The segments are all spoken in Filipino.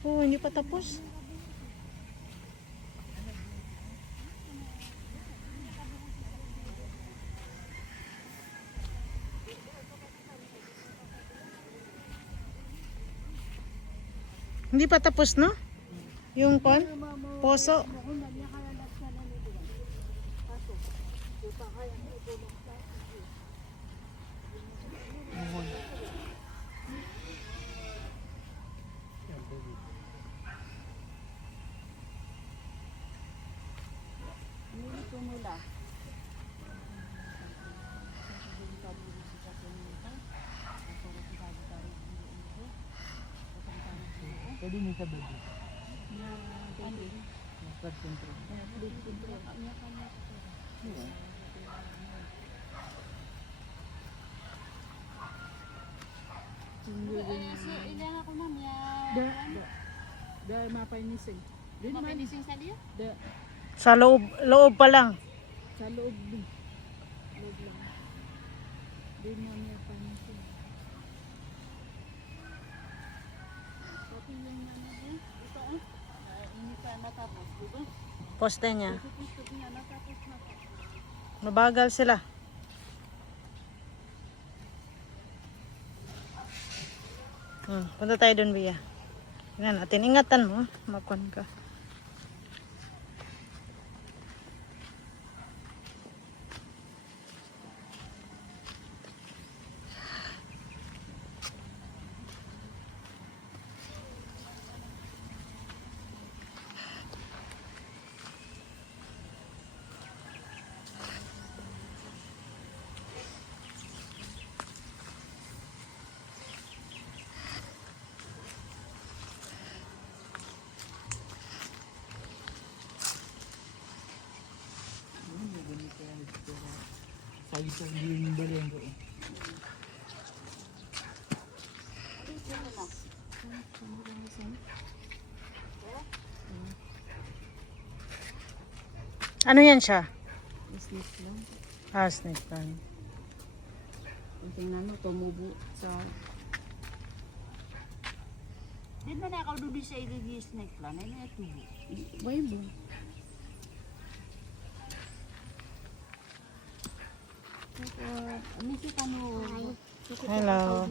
Oh, hindi pa tapos. Hindi pa tapos, no? Yung pon? Poso. Pwede niyo sa baby. Flood control. Ilan ako ma'am ya. Da mapainising. Mapinising sa diya? Da Sa loob pa lang. sa loob din. Loob lang. Di mo niya painising. Pati yung ano din. Ito oh. Hindi pa natapos, di ba? Poste niya. Gusto niya natapos na. Mabagal sila. Punta tayo dun, Bia. Tingnan natin. Ingatan mo. Makon ka. Sa ito yung balian ko. Ano yan siya? Snake lang. Snake plant. Kung tingnan mo, tumubo sa... Di ba na ako dubi sa iligi snake plan? Ay na ito. Bible. Misi kanu. Hello.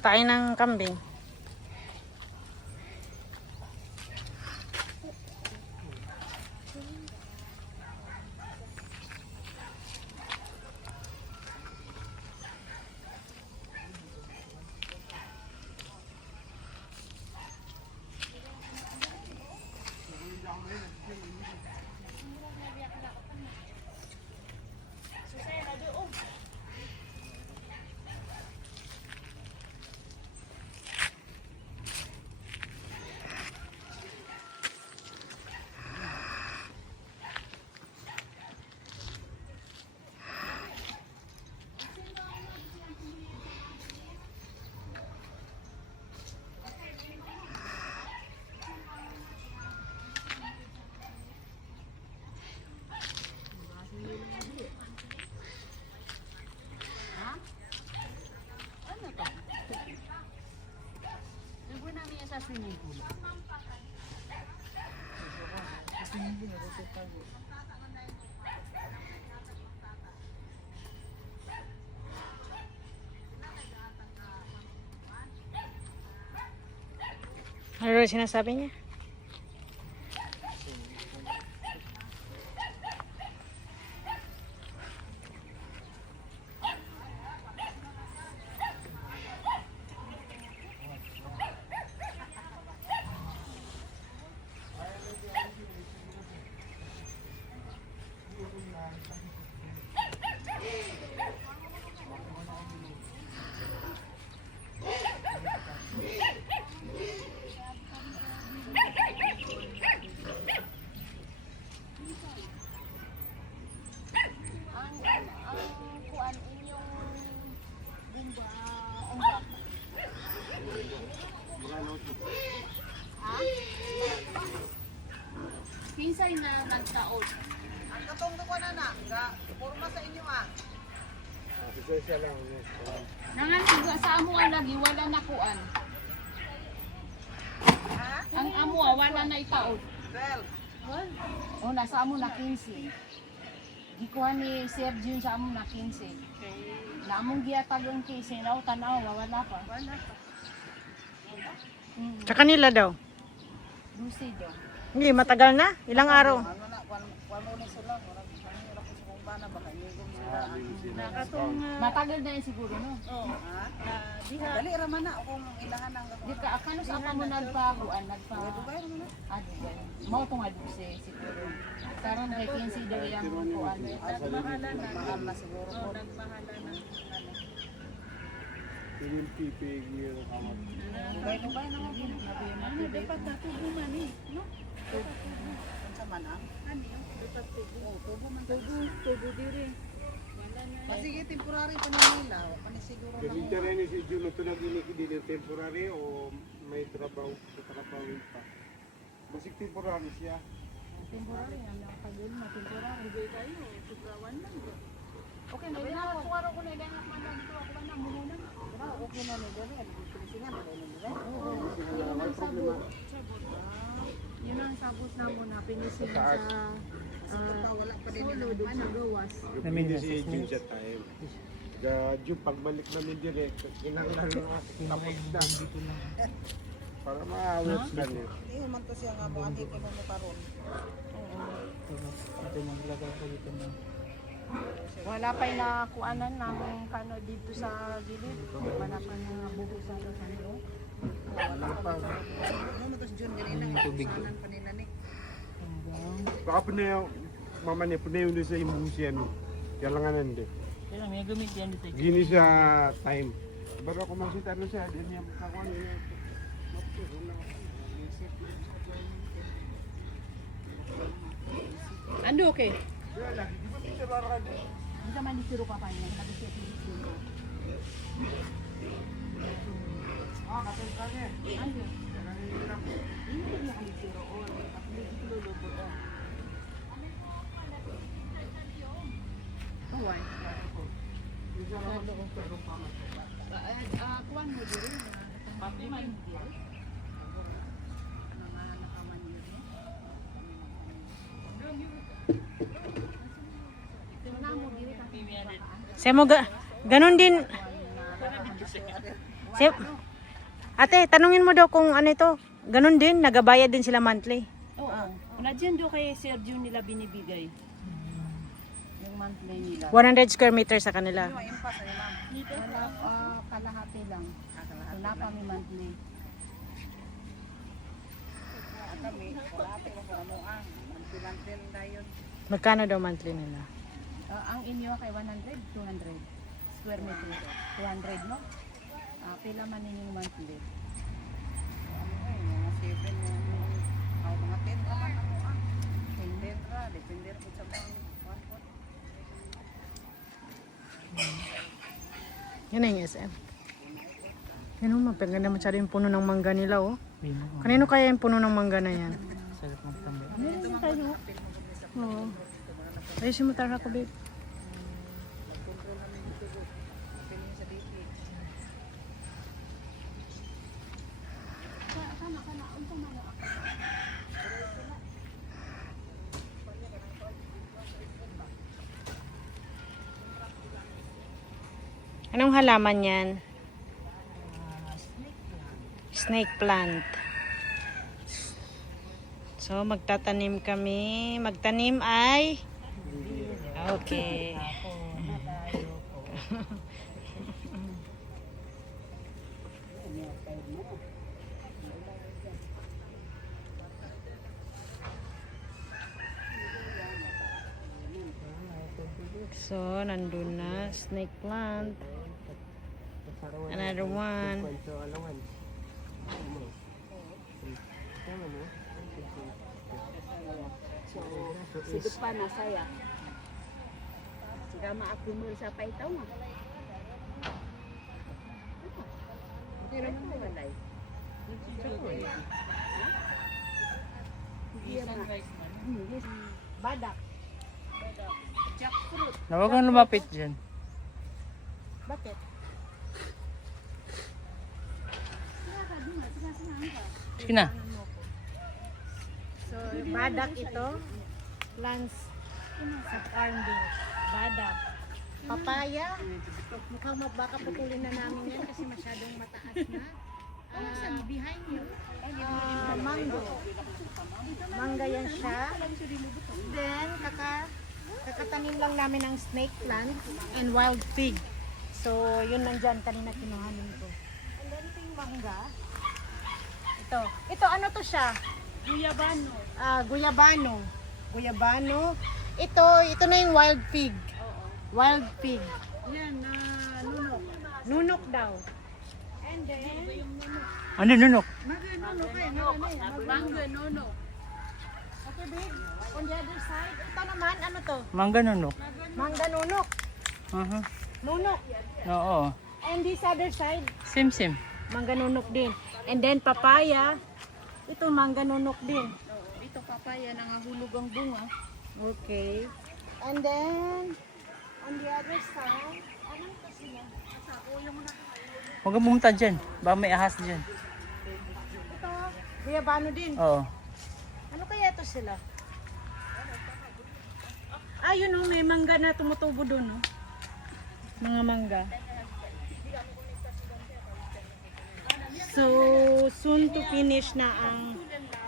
Tain ng kambing. Sa swimming pool. Ano sinasabi niya? Kinsay na nagtaod. Ang katong ko na na, ga porma sa inyo ah. Isa lang. Nanganiga sa amo ang lagi, wala na kuan. Ang amo wala na itaod. O, nasa amo na 15. Gikuha ni Sir Jun sa amo na 15. Namong giatag ang 15, naw tanaw, wala pa. Wala pa. Sa kanila daw. Lucy daw. Hindi, matagal na. Ilang araw. Matagal na yun siguro, no? Dali raman na akong ilahan ang Di ka, akano sa ka mo nagpakuan, Dugay. Mao to nga dugse siguro. Karon kay 15 daw yung kuan. mahal na siguro po. Pinipipig niyo kamat. Dugay na mo. Ano dapat tatubo man eh, no? Sa manang. Tubo diri. Sige, temporary pa nila. Siguro na Ganito rin ni si Juno ito nag-inikidin yung temporary o may trabaho pa. Basig temporary siya. Temporary, ano pagul na temporary. Dugay kayo, subrawan lang. Okay, na din ako suwaro ko na ilang man lang dito ako na muna. okay na nila rin. Pilisingan na nila. May problema. Yun ang sabot na mo na pinisin Sa Wala pa din solo doon sa gawas. Hindi si Jun sa time. Jun, pagbalik namin direct, kinanglan na tapos na. Para maawit ka niya. Hindi man to siya nga mo ati kay mo karon. Wala pa yung nakuanan namin kano dito sa gilid. Wala pa yung buhusan sa kanyo. Wala pa. Ano mo tos June ganina sanan pa nila ni. Baka po na yung, mama niya po na yung sa imbusian. Kailangan din. Kaya may gamit yan dito. Gini sa time. Baru ako masita na siya, din niya makakuha niya. Ando okay. Hindi ka man disiro pa pa niya. Sabi siya disiro. Kapag ka niya. Ando. Hindi niya ka disiro. Kapag lulubo. Why? Kuan mo diri. Papi man diri. Siya mo ganun din. Siya, ate, tanungin mo daw kung ano ito. Ganun din, nagabayad din sila monthly. Oo. Na dyan do kay Sir Jun nila binibigay. Yung monthly nila. 100 square meters sa kanila. Wala, kalahati lang. Wala kami monthly. Kami wala pa ko mo ang mantilantin dayon. Magkano daw monthly nila? Ang inyo kay 100, 200 square meter. 200 no? Pila man ninyong monthly. Mga 7 mga 10 pa man ako ang. Depende po sa mga one. Yan na yung SM. Yan o, mapaganda masyado yung puno ng mangga nila oh. Kanino kaya yung puno ng mangga na yan? Meron tayo. Oo. Ayusin mo tara ko babe. Anong halaman yan? Snake plant. So magtatanim kami. Magtanim ay okay. So nandun na snake plant. Another one. Sidot pa na saya. Sira maakumul sa paitaw mo. Hindi naman mo walay. Badak. Jackfruit. Nawag kang lumapit dyan. Bakit? Sige na. So, badak ito. Plants sa farm din. Badak. Papaya. Mukhang baka putulin na namin yan kasi masyadong mataas na. Behind you. Mango. Mangga yan siya. Then, kakatanim lang namin ng snake plant and wild fig. So, yun nandyan kanina kinuhanin ko. And then, ito yung mangga. Ito ano to siya? Guyabano. Guyabano. Guyabano. Ito na yung wild fig. Wild fig. Yan, nunok. Nunok daw. And then, Ano nunok? Mangga, nunok. okay babe, on the other side, ito naman, ano to? Mangga nunok. Mangga nunok. Nunok. Oo. And this other side, Sim. mangga nunok din. And then papaya, ito mangga nunok din. Ito papaya, nangahulog ang bunga. Okay. And then, on the other side, anong kasi yan? Huwag kang pumunta dyan. Baka may ahas dyan. Ito, guyabano din. Oo. Ano kaya ito sila? Yun o, may mangga na tumutubo doon. Oh. Mga mangga. So, soon to finish na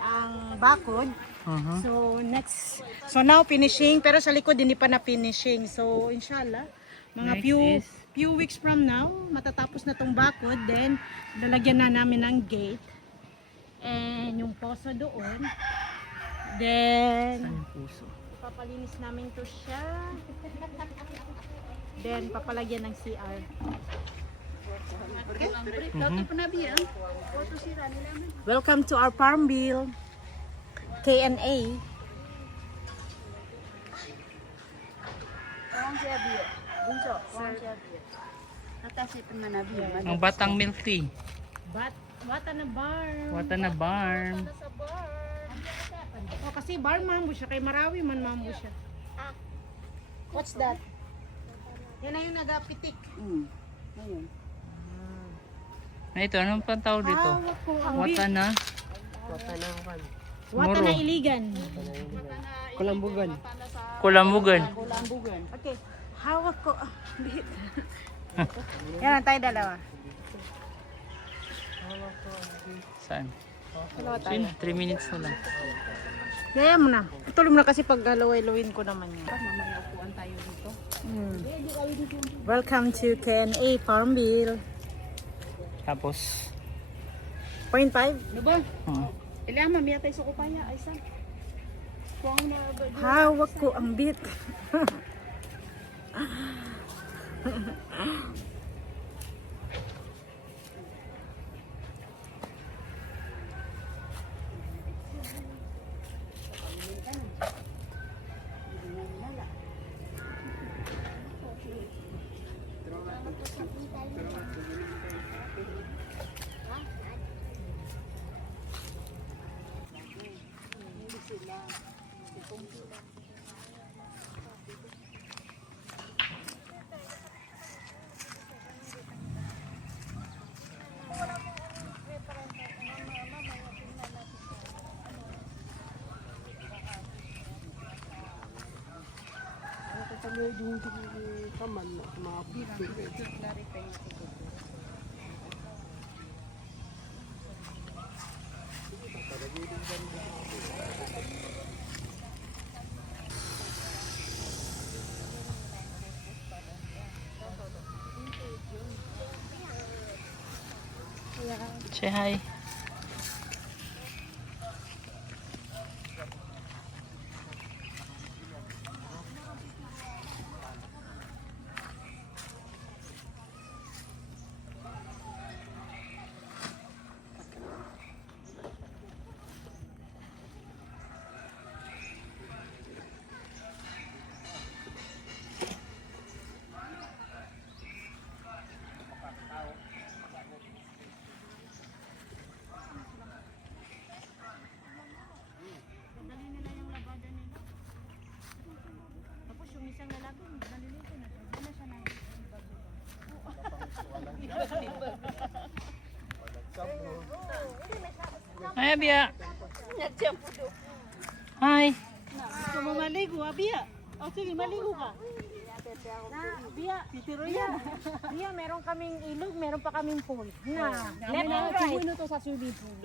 ang bakod. So now finishing, pero sa likod hindi pa na finishing. So inshallah, mga Next few weeks from now, matatapos na tong bakod. Then lalagyan na namin ng gate. And yung poso doon. Then papalinis namin to siya. Then papalagyan ng CR. Welcome to our farm bill. K&A. Ang batang milk tea. Wata na barm. Wata na barm. Oh, kasi barm mambo siya. Kay Marawi man mambo siya. What's that? Yan na yung nagapitik. Ayun. Na ito, anong pang tawag dito? Hawak ko ang Wata na. Wata na iligan. Kulambugan. Okay. Hawak ko. Yan, tayo dalawa. Saan? Dalawa tayo. 3 minutes na lang. Gaya mo na. Ituloy mo na kasi pag halaway-lawin ko naman yan. Mamaya upuan tayo dito. Welcome to K&A Farm Bill. Tapos, 0.5. Ano ba? hmm. Ilang mamaya tayo sa kupaya. Ay, saan? Kuwang na ba? Hawak ko ang bit. Say hi. Hi, Abia. Hi. Gusto mo maligo, Abia? O sige, maligo ka. Bia, Bia, meron kaming ilog, meron pa kaming pool. Na, left and right. to sa swimming pool.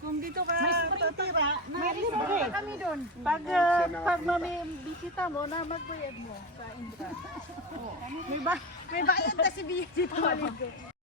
Kung dito ka tatira, may libre kami doon. Pag bisita mo, na magbayad mo sa Indra. May bayad kasi Bia dito maligo.